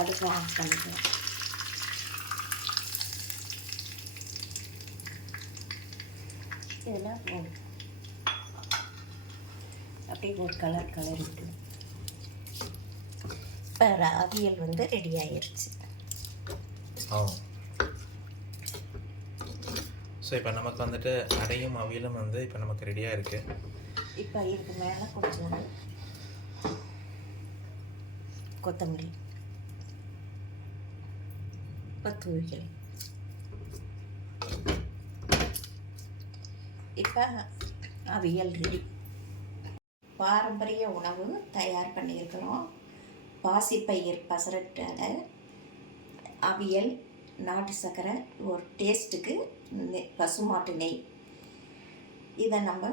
அடுப்பு ஆஃப் பண்ணிக்கலாம். இதெல்லாம் அப்படியே ஒரு கலர் விட்டு இப்போ அவியல் ரெடி ஆயிடுச்சு. ஸோ இப்போ நமக்கு அடையும் அவியலும் இப்போ நமக்கு ரெடியாக இருக்குது. இப்போ இதுக்கு மேலே கொஞ்சம் கொத்தமல்லி தூவிகள். இப்போ அவியல் ரெடி. பாரம்பரிய உணவு தயார் பண்ணியிருக்கிறோம். பாசிப்பயிர் பசரட்டை, அவியல், நாட்டு சர்க்கரை, ஒரு டேஸ்ட்டுக்கு பசுமாட்டு நெய். இதை நம்ம